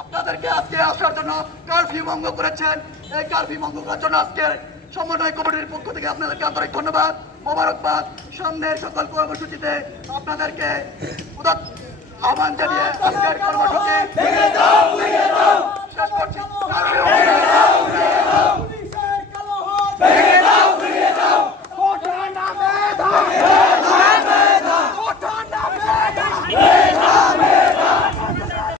আপনাদেরকে আজকে আসার জন্য কারফিউ ভঙ্গ করেছেন। এই কারফিউ ভঙ্গ করার জন্য আজকে সমন্বয় কমিটির পক্ষ থেকে আপনাদেরকে আন্তরিক ধন্যবাদ, মোবারকবাদ। সামনের সকল কর্মসূচিতে আপনাদেরকে আহ্বান জানিয়ে আজকের কর্মসূচি